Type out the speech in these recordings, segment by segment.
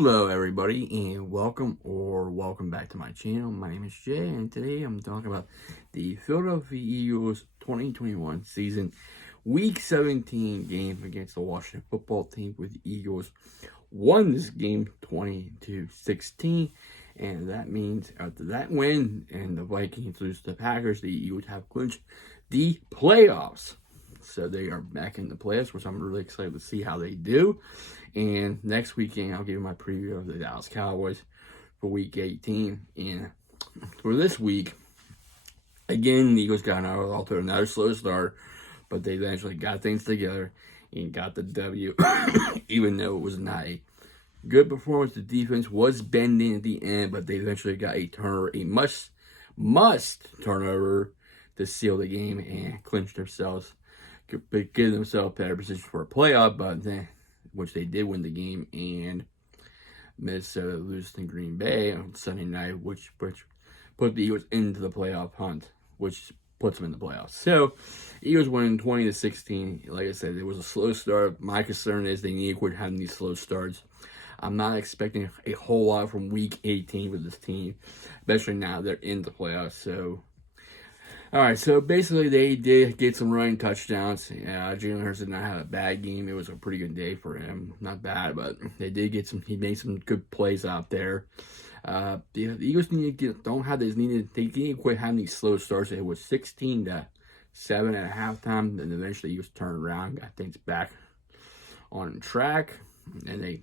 Hello everybody and welcome back to my channel. My name is Jay and today I'm talking about the Philadelphia Eagles 2021 season week 17 game against the Washington football team, with the Eagles won this game 20-16, and that means after that win and the Vikings lose to the Packers, the Eagles have clinched the playoffs. So they are back in the playoffs, which I'm really excited to see how they do. And next weekend, I'll give you my preview of the Dallas Cowboys for week 18. And for this week, again, the Eagles got another slow start, but they eventually got things together and got the W, even though it was not a good performance. The defense was bending at the end, but they eventually got a turnover, a must turnover to seal the game and clinch themselves, give themselves better position for a playoff, but then, which they did win the game, and Minnesota loses to Green Bay on Sunday night, which put the Eagles into the playoff hunt, which puts them in the playoffs. So, Eagles winning 20-16. Like I said, it was a slow start. My concern is they need to quit having these slow starts. I'm not expecting a whole lot from week 18 with this team, especially now they're in the playoffs. So, all right, so basically they did get some running touchdowns. Jalen Hurts did not have a bad game. It was a pretty good day for him. Not bad, but they did get some. He made some good plays out there. The Eagles need to they need to quit having these slow starts. It was 16-7 at halftime, and eventually the Eagles turned around, got things back on track, and they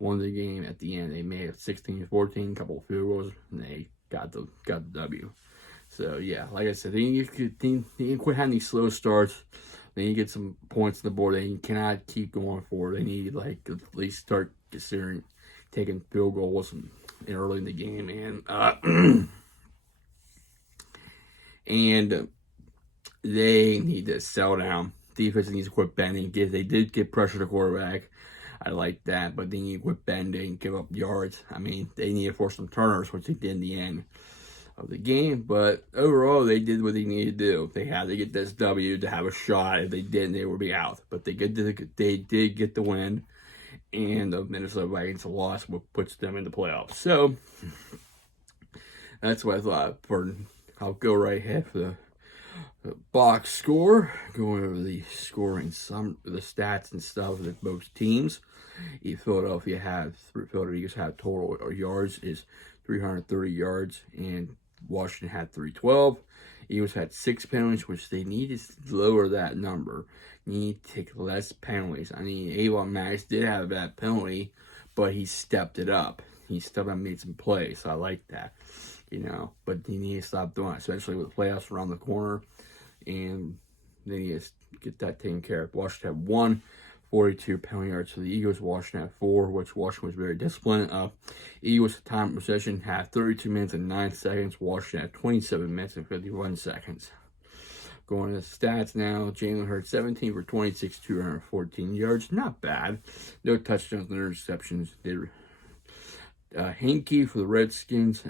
won the game at the end. They made it 16-14, a couple of field goals, and they got the W. So, yeah, like I said, they need to quit having these slow starts. They need to get some points on the board. They cannot keep going forward. They need to, at least start considering taking field goals early in the game. And they need to settle down. Defense needs to quit bending. They did get pressure to quarterback. I like that, but they need to quit bending, give up yards. I mean, they need to force some turnovers, which they did in the end of the game, but overall they did what they needed to do. They had to get this W to have a shot. If they didn't, they would be out. But they did get the win, and the Minnesota Vikings loss, what puts them in the playoffs. So that's what I thought. I'll go right ahead for the box score, going over the scoring, the stats and stuff of both teams. Philadelphia Eagles have total yards is 330 yards, and Washington had 312. Eagles had 6 penalties, which they need to lower that number. You need to take less penalties. I mean, Avon Max did have a bad penalty, but he stepped it up. He stepped up and made some plays, so I like that. But you need to stop doing it, especially with the playoffs around the corner, and they need to get that taken care of. Washington had 142 penalty yards for the Eagles. Washington had 4, which Washington was very disciplined. Eagles time of possession had 32 minutes and 9 seconds. Washington had 27 minutes and 51 seconds. Going to the stats now. Jalen Hurts 17 for 26, 214 yards. Not bad. No touchdowns, no interceptions. Hinkie for the Redskins,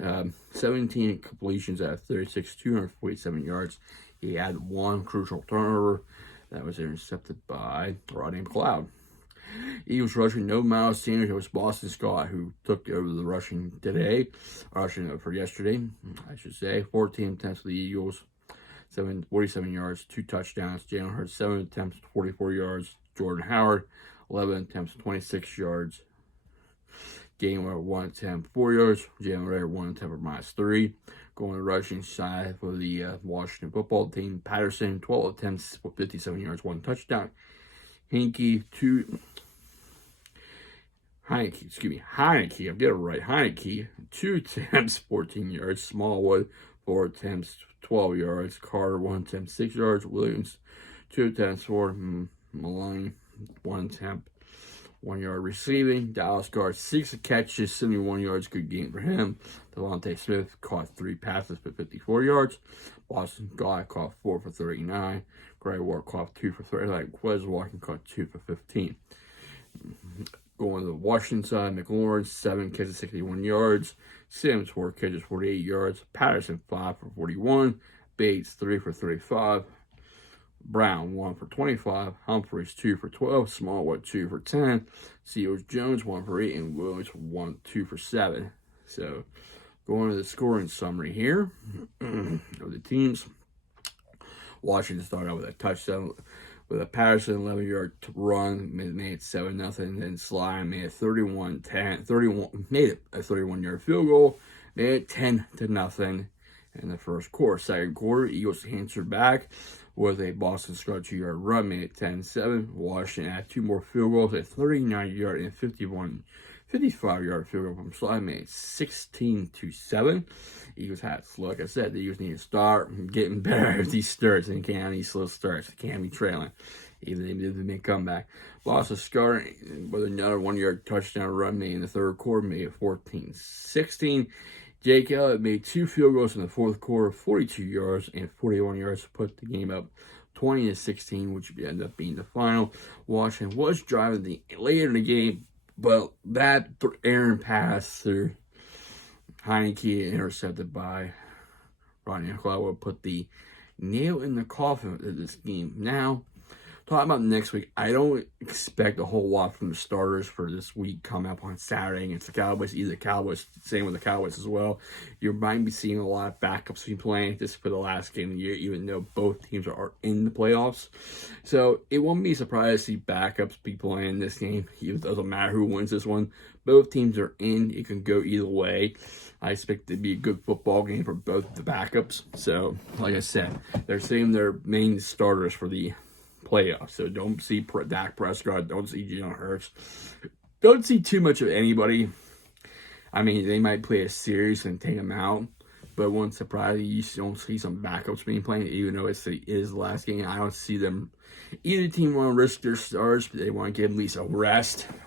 17 completions out of 36, 247 yards. He had 1 crucial turnover that was intercepted by Rodney McLeod. Eagles rushing, no Miles Sanders. It was Boston Scott who took over the rushing for yesterday, I should say. 14 attempts for the Eagles, 47 yards, 2 touchdowns. Jalen Hurts, 7 attempts, 44 yards. Jordan Howard, 11 attempts, 26 yards. Gainwell, 1 attempt, 4 yards. Jalen Reagor, 1 attempt for -3. Going to rushing side for the Washington football team. Patterson, 12 attempts for 57 yards, 1 touchdown. Heineke, I'm getting it right. Heineke, 2 attempts, 14 yards. Smallwood, 4 attempts, 12 yards. Carter, 1 attempt, 6 yards. Williams, 2 attempts, 4. Maloney, 1 attempt, 1 yard receiving. Dallas Cowboys, 6 catches, 71 yards. Good game for him. Devontae Smith caught 3 passes for 54 yards. Boston Scott caught 4 for 39. Greg Ward caught 2 for 30. Wes Walker caught 2 for 15. Going to the Washington side, McLaurin, 7 catches, 61 yards. Sims, 4 catches, 48 yards. Patterson, 5 for 41. Bates, 3 for 35. Brown, 1 for 25. Humphries, 2 for 12. Smallwood, 2 for 10. Seals Jones, 1 for 8. And Williams, 2 for 7. So, going to the scoring summary here of the teams. Washington started out with a touchdown with a Patterson 11-yard run, made it 7-0. Then Slime made it 31-10, made it a 31-yard field goal, made it 10-0 in the first quarter. Second quarter, Eagles answered back with a Boston Scott 2-yard run, made it 10-7. Washington had 2 more field goals, a 39-yard and 55-yard field goal from Slime, made it 16-7. Eagles had, like I said, the Eagles need to start getting better at these starts, and can't have these slow starts. They can't be trailing, even if they make a comeback. Boston Scott with another 1-yard touchdown run made in the third quarter, made it 14-16. Jake Elliott made 2 field goals in the fourth quarter, 42 yards and 41 yards to put the game up 20-16, which would end up being the final. Washington was driving later in the game, but that errant pass through Heineke, intercepted by Rodney Cloud, will put the nail in the coffin of this game. Now, talking about next week, I don't expect a whole lot from the starters for this week coming up on Saturday against the Cowboys. Either Cowboys, same with the Cowboys as well. You might be seeing a lot of backups be playing just for the last game of the year, even though both teams are in the playoffs. So it won't be surprised to see backups be playing this game. It doesn't matter who wins this one. Both teams are in. It can go either way. I expect it to be a good football game for both the backups. So, like I said, they're saving their main starters for the playoffs. So don't see Dak Prescott, don't see Jalen Hurts, don't see too much of anybody. I mean, they might play a series and take them out, but it won't surprise you don't see some backups being played, even though it is the last game. I don't see them. Either team want to risk their stars, but they want to give at least a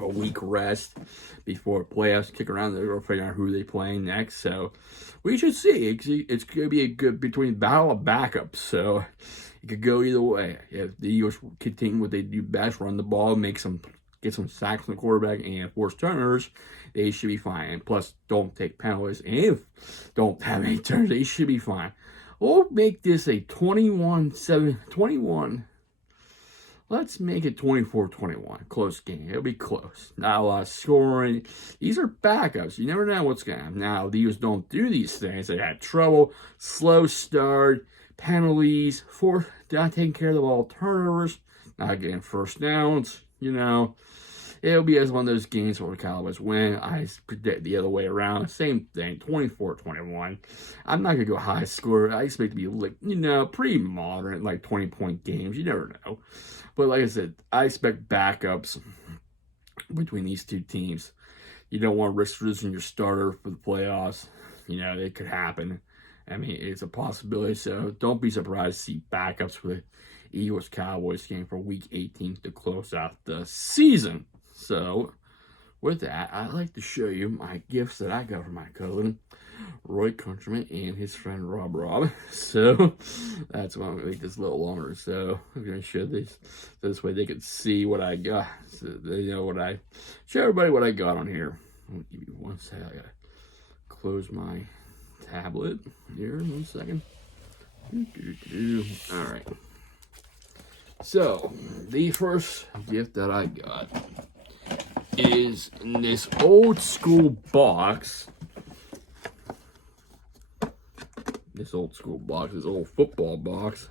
week rest before playoffs kick around. They're going to figure out who they play next. So we should see. It's going to be a good between battle of backups. So it could go either way. If the Eagles continue what they do best, run the ball, get some sacks from the quarterback, and force turnovers, they should be fine. And plus, don't take penalties. And if don't have any turns, they should be fine. We'll make this a 21. Let's make it 24-21. Close game. It'll be close. Not a lot of scoring. These are backups. You never know what's going to happen. Now, the Eagles don't do these things. They had trouble, slow start, penalties, not taking care of the ball, turnovers, not getting first downs. It'll be as one of those games where the Cowboys win. I predict the other way around. Same thing, 24-21. I'm not going to go high score. I expect it to be, pretty moderate, like 20-point games. You never know. But like I said, I expect backups between these two teams. You don't want to risk losing your starter for the playoffs. It could happen. I mean, it's a possibility. So don't be surprised to see backups for the Eagles-Cowboys game for Week 18 to close out the season. So, with that, I'd like to show you my gifts that I got from my cousin, Roy Countryman, and his friend Rob. So, that's why I'm going to make this a little longer. So, I'm going to show this way they can see what I got. So, they know show everybody what I got on here. I'll give you one second. I got to close my tablet here in 1 second. All right. So, the first gift that I got is in this old school box. This old football box.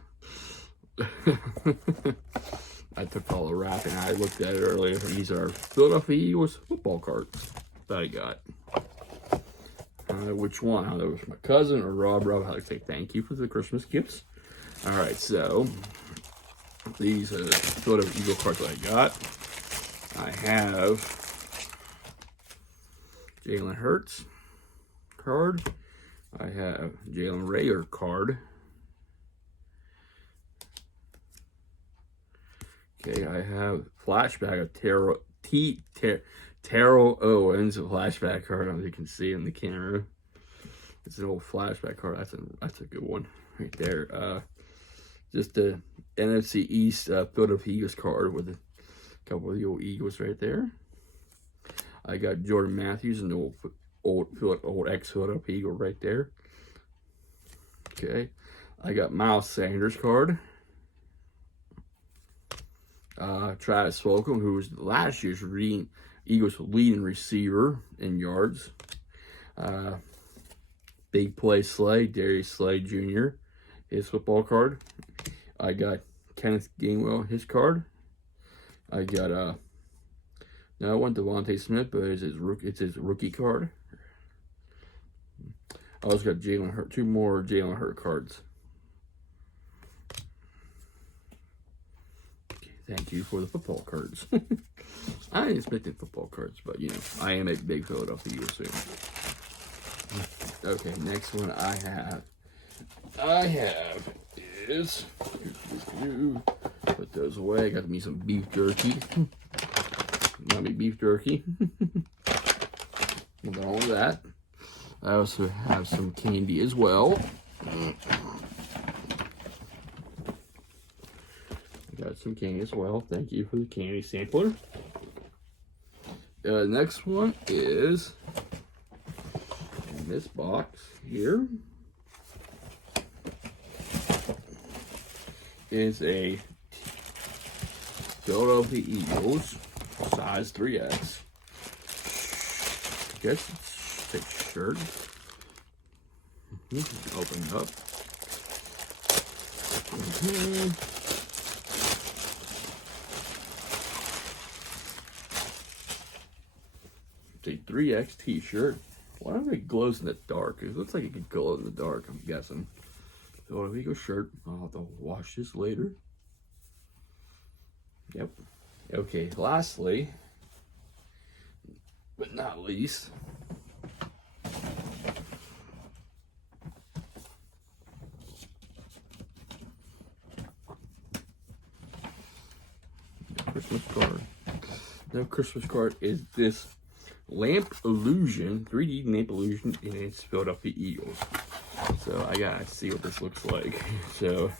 I took all the wrapping. I looked at it earlier. These are Philadelphia Eagles football cards that I got. I don't know which one. I don't know if it was my cousin or Rob. I'd like to say thank you for the Christmas gifts. All right, so these are the Philadelphia Eagle cards that I got. I have Jalen Hurts card. I have Jalen Reagor card. Okay, I have flashback of Terrell Owens, a flashback card, as you can see in the camera. It's an old flashback card. That's a good one right there. Just the NFC East Philadelphia Eagles card with a couple of the old Eagles right there. I got Jordan Matthews, an old ex-Philadelphia Eagle right there. Okay. I got Miles Sanders card. Travis Fulgham, who was last year's Eagles leading receiver in yards. Big Play Slay, Darius Slay Jr., his football card. I got Kenneth Gainwell, his card. I got no one Devontae Smith, but it's his rookie card. I also got Jalen Hurt, 2 more Jalen Hurt cards. Okay, thank you for the football cards. I ain't expecting football cards, but you know, I am a big Philadelphia Eagles fan. Okay, next one I have is, put those away. I got me some beef jerky. Got me beef jerky. Moving on with that. I also have some candy as well. Got some candy as well. Thank you for the candy sampler. Next one is in this box here. Is a Philadelphia Eagles size 3X. I guess it's a shirt. Open it up. It's a 3X t-shirt. Why don't it glows in the dark? It looks like it could glow in the dark, I'm guessing. Philadelphia Eagles shirt. I'll have to wash this later. Yep. Okay, lastly, but not least, Christmas card. The Christmas card is this Lamp Illusion, 3D Lamp Illusion, and it's Philadelphia Eagles. So I gotta see what this looks like. So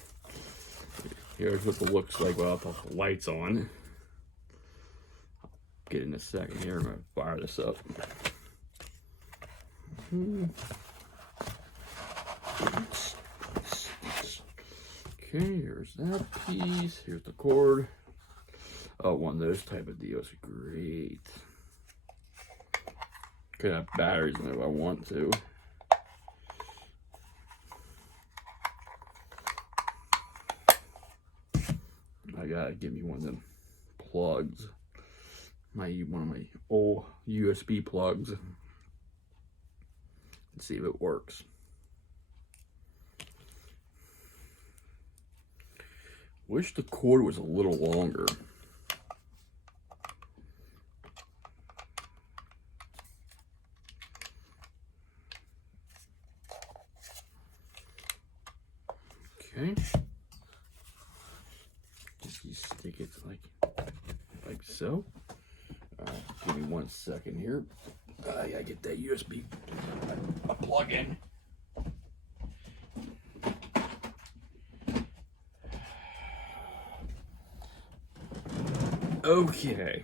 here's what it looks like without the lights on. I'll get in a second here. I'm gonna fire this up. Okay, here's that piece. Here's the cord. Oh, one of those type of deals. Great. Could have batteries in it if I want to. I gotta give me one of them plugs. One of my old USB plugs. Let's see if it works. Wish the cord was a little longer. Okay. Just you stick it like so. Give me 1 second here. I gotta get that USB plug in. Okay.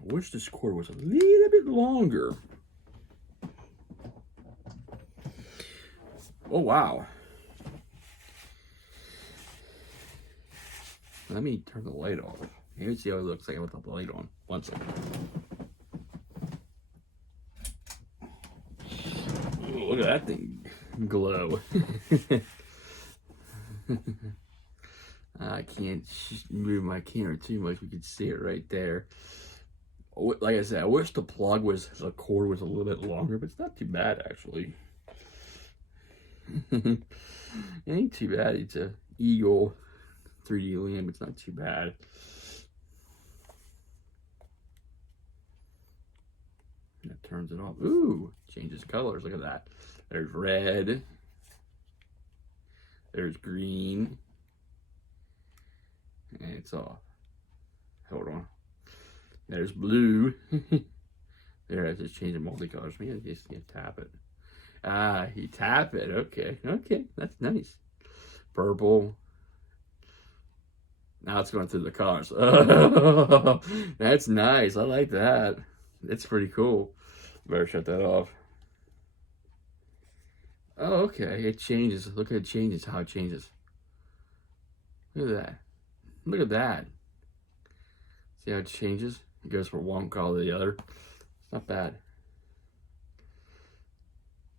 I wish this cord was a little bit longer. Oh, wow. Let me turn the light off. Here's see how it looks like with the light on. 1 second. Ooh, look at that thing glow. I can't move my camera too much. We can see it right there. Like I said, I wish the cord was a little bit longer, but it's not too bad actually. It ain't too bad. It's a Eagle 3D lamp. It's not too bad. That turns it off. Ooh, changes colors. Look at that. There's red. There's green. And it's off. Hold on. There's blue. There, I just changed the multicolors. Man, you just can't tap it. Ah, you tap it. Okay. Okay. That's nice. Purple. Now it's going through the colors. Oh, that's nice. I like that. It's pretty cool. Better shut that off. Oh, okay. It changes. Look at it changes. How it changes. Look at that. Look at that. See how it changes? It goes from one color to the other. It's not bad.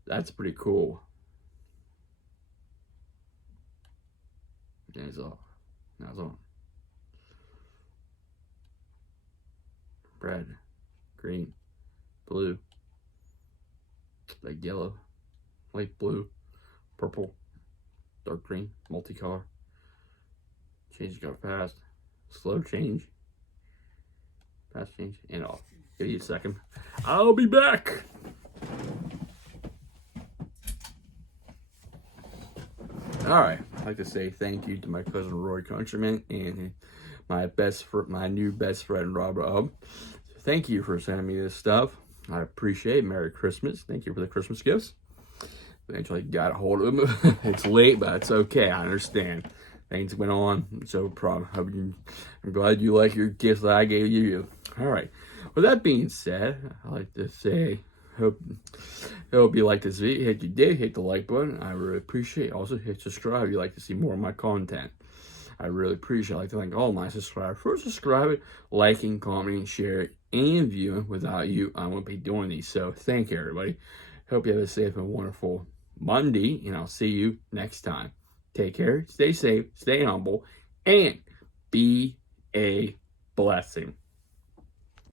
That's pretty cool. And it's off. Now it's on. Red, green, blue, like yellow, light blue, purple, dark green, multicolor. Change got fast, slow change, fast change, and off. Give you a second. I'll be back. All right, I'd like to say thank you to my cousin Roy Countryman and my new best friend Robert. Thank you for sending me this stuff. I appreciate it. Merry Christmas. Thank you for the Christmas gifts. Eventually got a hold of them. It's late, but it's okay. I understand. Things went on. So I'm glad you like your gifts that I gave you. All right. With that being said, I like to say, hope you like this video. If you did, hit the like button. I really appreciate it. Also, hit subscribe if you like to see more of my content. I really appreciate it. I'd like to thank all my subscribers for subscribing, liking, commenting, sharing, and viewing. Without you, I wouldn't be doing these. So thank you, everybody. Hope you have a safe and wonderful Monday, and I'll see you next time. Take care, stay safe, stay humble, and be a blessing.